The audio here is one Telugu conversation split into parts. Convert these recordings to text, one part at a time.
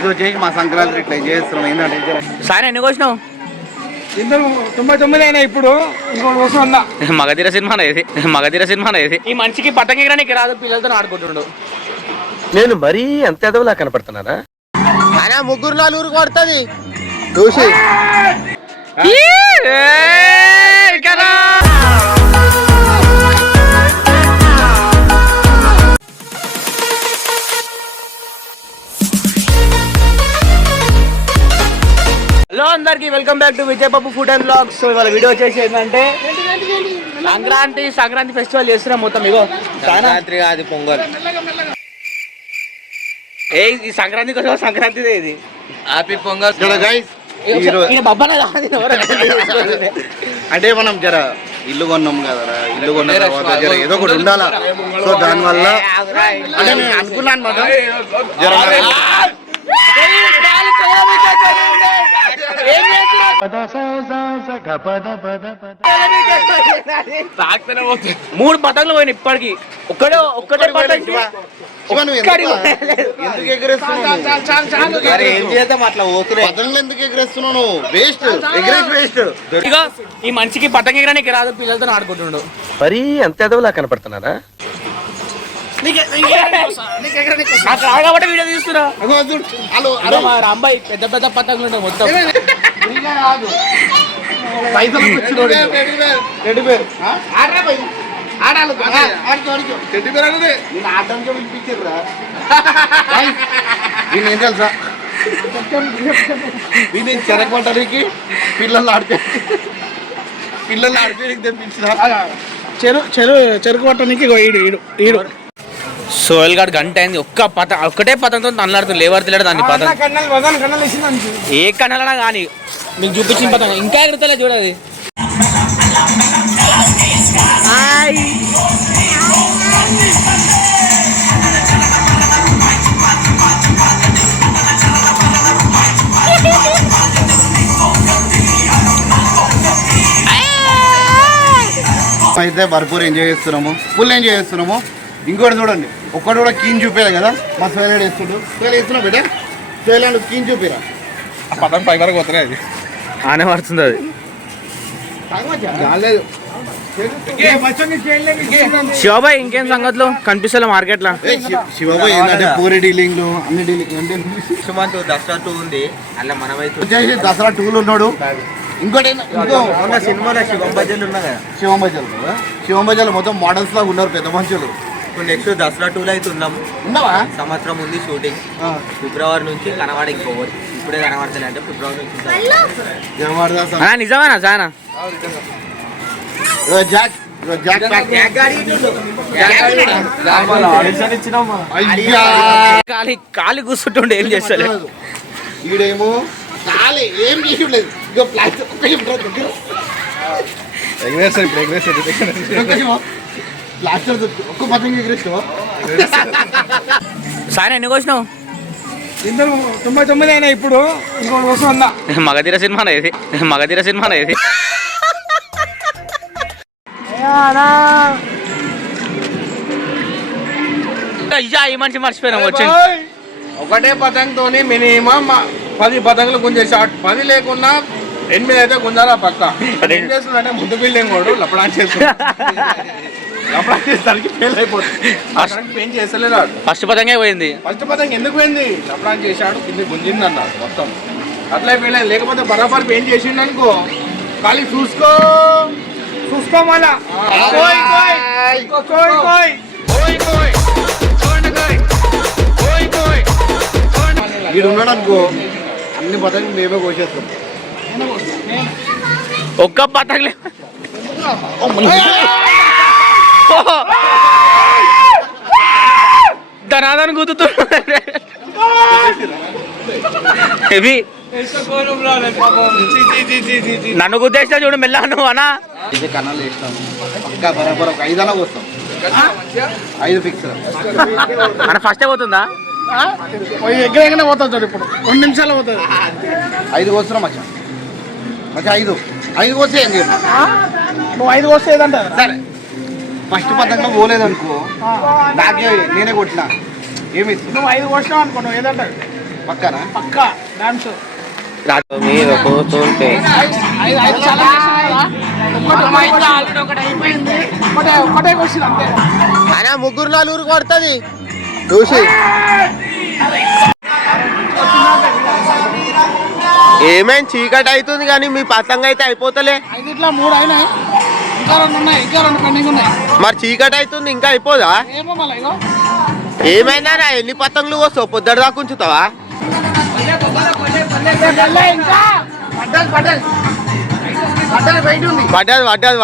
ఇది వచ్చేసి మా సంక్రాంతి ఇట్లా చేస్తున్నాం. ఏంటంటే సార్ ఎన్ని కోసినావు? ఇద్దరు 99 అయినా ఇప్పుడు ఇంకోటి కోసం ఉందా. మగధీర సినిమా ఇది. ఈ మనిషికి పట్టంగిరానికి రాదు, పిల్లలతో ఆడుకుంటుండు. నేను మరీ అంత ఎదవలా కనపడుతున్నారా? ఆయన 3-4 కొడుతుంది చూసి. హలో అందరికి, welcome back to Vijay Babu food and blogs. So ఇవాళ వీడియో వచ్చేసి ఏంటంటే సంక్రాంతి ఫెస్టివల్ చేస్తున్నాం మొత్తం. ఇగో సంక్రాంతి కాదు, పొంగల్. ఈ సంక్రాంతి కోసం సంక్రాంతి ఇది హ్యాపీ పొంగల్ గైస్. అంటే మనం జర ఇల్లు కొన్నాం కదరా, ఇల్లు కొన్న తర్వాత జర ఏదో ఒకటి ఉండాలా. సో దానివల్ల అంటే నేను అనుకున్నాను మాట జర మూడు పతంగులు పోయినాయి ఇప్పటికి. ఒక్కటే పతంగి ఎందుకు ఎగరేస్తున్నావు? Waste waste. ఇక ఈ మనిషికి పతంగి ఎగరానికి రాదు, పిల్లలతో ఆడుకుంటుండు. మరీ అంత ఎదవలా కనపడుతున్నారా? కాబట్టి వీడియో తీస్తున్నా. రాంబాయి పెద్ద పెద్ద పతంగులు ఉంటాయి మొత్తం. ఏం తెలుసా, దీన్ని చెరగొట్టడానికి పిల్లలు ఆడితే తెప్పించిన చెరుకు పట్టడానికి ఈడు. సోయల్ గారు గంట అయింది, ఒక్కటే పతంతో తనలాడుతుంది. లేవర్ తెలియదు దాన్ని పతంగ. ఏ కన్నాలన్నా కానీ మీకు చూపించిన పతంగ ఇంకా ఎగురుతలే చూడది. అయితే భర్పూర్ ఎంజాయ్ చేస్తున్నాము, ఫుల్ ఎంజాయ్ చేస్తున్నాము. ఇంకోటి చూడండి, ఒక్కడు కూడా కీన్ చూపేది కదా మా సోయలాండ్ వేస్తున్నావు బిడ్డ. సోయలాండ్ కీన్ చూపిరా, పతంగ పై వరకు పోతున్నాయి. అది ఆనే పడుతుంది అది. శివబాయ్ ఇంకేం సంగతులు కనిపిస్తలే మార్కెట్ లో? శివబాయ్ ఏంటంటే పూరి డీలింగ్ అన్ని డీలింగ్ అంటే దసరా 2 ఉంది, అలా మనమైతే వచ్చేసి దసరా 2 ఉన్నాడు. ఇంకోటి సినిమాలో శివం ఉన్నా శివం బజార్లో మొత్తం మోడల్స్ లాగా ఉన్నారు పెద్ద మనుషులు. ఇప్పుడు నెక్స్ట్ దసరా 2లో అయితే ఉన్నావా? సంవత్సరం ఉంది షూటింగ్. ఫిబ్రవరి నుంచి కనవాడ ఇంకోవచ్చు. ఇప్పుడే కనబడతాయి అంటే ఫిబ్రవరి నుంచి నిజమేనా? చానా ఖాళీ కూర్చుంటుండే ఏం చేస్తారు. ఈడేమో ఖాళీ ఏం చేసి లేదు. ఒక్క పతంగా ఎగరేస్తావా? సార్ ఎన్ని కోసినావు? ఇద్దరు 99 అయినా ఇప్పుడు ఇంకోటి కోసం ఉందా. మగధీర సినిమా ఇది. అయ్యా ఈ మనిషి మర్చిపోయినా వచ్చింది. ఒకటే పతంగతోని మినిమం 10 పతంగులు గుంజేసాడు. 10 లేకున్నా 8 అయితే గుంజాలా పక్క. ఏం చేస్తుందంటే ముందు బిల్డింగ్ కూడా లపడాన్ చేసేసరికి ఫెయిల్ అయిపోతుంది. ఏం చేస్తలేదు. ఫస్ట్ పతంగే పోయింది. ఫస్ట్ పతంగ ఎందుకు పోయింది? లపడాన్ చేశాడు, కింద గుంజింది అన్నాడు మొత్తం. అట్లా ఫెయిల్ అయింది. లేకపోతే బరాబర్ పెయిన్ చేసిండు అనుకో, ఖాళీ చూసుకో మళ్ళా వీడు ఉన్నాడు అనుకో, అన్ని పతంగులు మేమే కోసేస్తాం. ఒక్క పతంగులే ధనాదాన్ని గుర్తుతున్నాడు. నన్ను గుర్తేస్తా చూడు మెల్లా నువ్వు అనా. ఇది కన్నాలు వేస్తాం పక్కా బరాబర్. ఒక 5 అలా వస్తాం, 5 ఫిక్స్ అన్న. ఫస్టే పోతుందా? ఎగ్గరగానే పోతుంది చూడు. ఇప్పుడు 2 నిమిషాలు పోతుంది. 5 వస్తున్నాం మచ్చా 5 వస్తే ఏం చేయదు. నువ్వు 5 వస్తే ఏదంట. సరే ఫస్ట్ పతంగా పోలేదనుకో, నాకే నేనే కొట్టినా. ఏమి నువ్వు 5 వచ్చినావు అనుకో, నువ్వు ఏదంట పక్కన పక్కా డాన్స్ మీద పోతుంటే ఒకటే క్వశ్చన్ అంతే. అయినా 3-4 కొడుతుంది చూసి. ఏమైనా చీకటి అవుతుంది కానీ మీ పతంగ అయితే అయిపోతలే. 5 ఇట్లా 3 అయినాయి, ఇంకా 2 ఉన్నాయి, ఇంకా 2 పెండింగ్ ఉన్నాయి. మరి చీకటి అవుతుంది ఇంకా అయిపోదా? ఏమో మళ్ళీ ఇగో ఏమైనా ఎన్ని పతంగులు వస్తావు? పొద్దుడు దాకా ఉంచుతావా? ఇంకా పడ్డది పడ్డది పడ్డది పడ్డది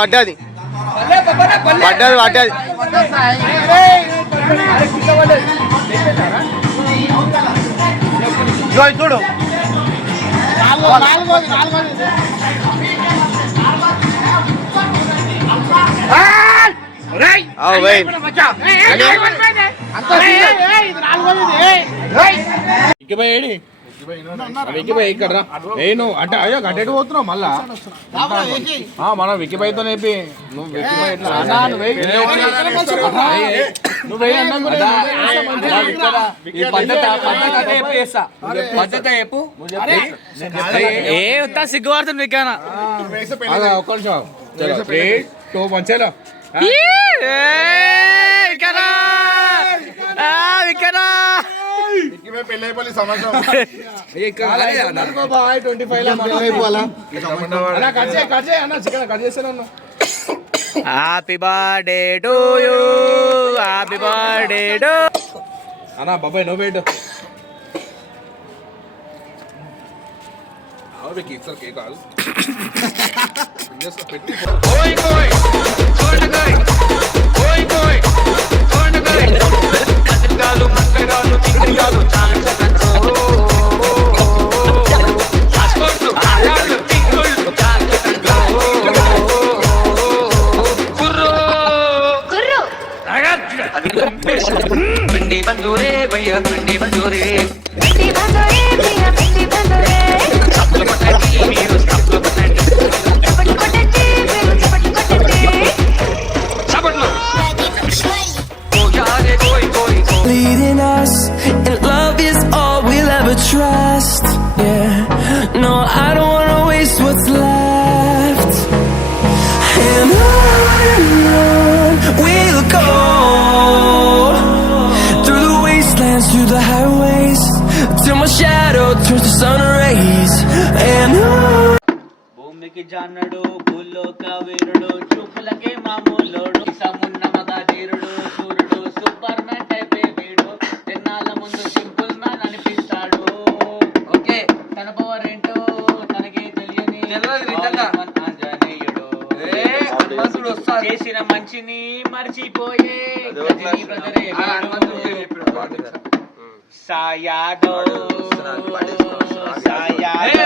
పడ్డది. చూడు నాలుగోది అవు వెయ్. ఎక్కిపోయాడి విక్కిపోయి ఇక్కడ రా. నువ్వు అంటే అయ్యో గడ్డెడు పోతున్నావు మళ్ళా. మనం విక్కిపోయితో నేపి నువ్వు విక్కిపోయి ఎట్లా అన్నా, నువ్వు వెయ్యి. నువ్వు వెయ్యి అన్నా కూడా ఈ పద్ధతి ఏ వస్తా సిగ్గుపడుతుంది వికానా. ఒక్క నిమిషం. చలో 3, 2, 1 చలో. వికానా వికానా పెళ్ళైపోయి సంవత్సరం happy birthday to you, happy birthday to అన్నా బాబాయ్ నువ్వు పెట్టు. भिंडी बंदूरे भैया भिंडी बंदूरे भिंडी बंदूरे भैया भिंडी बंदूरे सपल पटटी मीरू सपल पटटी सपल पटटी मीरू सपल पटटी सपल ओ यार कोई कोई leading us and love is all we'll ever trust. Yeah, no, I don't wanna waste what's left, and on we'll go through the wastelands, through the highways, till my shadow turns to sun rays. And on భూమికి జానడు భూలోక వీరుడు చూపులకే మామూలోడు సమున్న మగాధీరుడు సూర్యుడు సూపర్ మ్యాన్ టైపే వీడు తిన్నాళ్ళ ముందు సింపుల్ మ్యాన్ అనిపిస్తాడు. ఓకే తన పవర్ ఏంటో తనకే తెలియని ఆంజనేయుడు చేసిన మంచిని మర్చిపోయే గజనీ బ్రదరే సాయాదో సాయాదో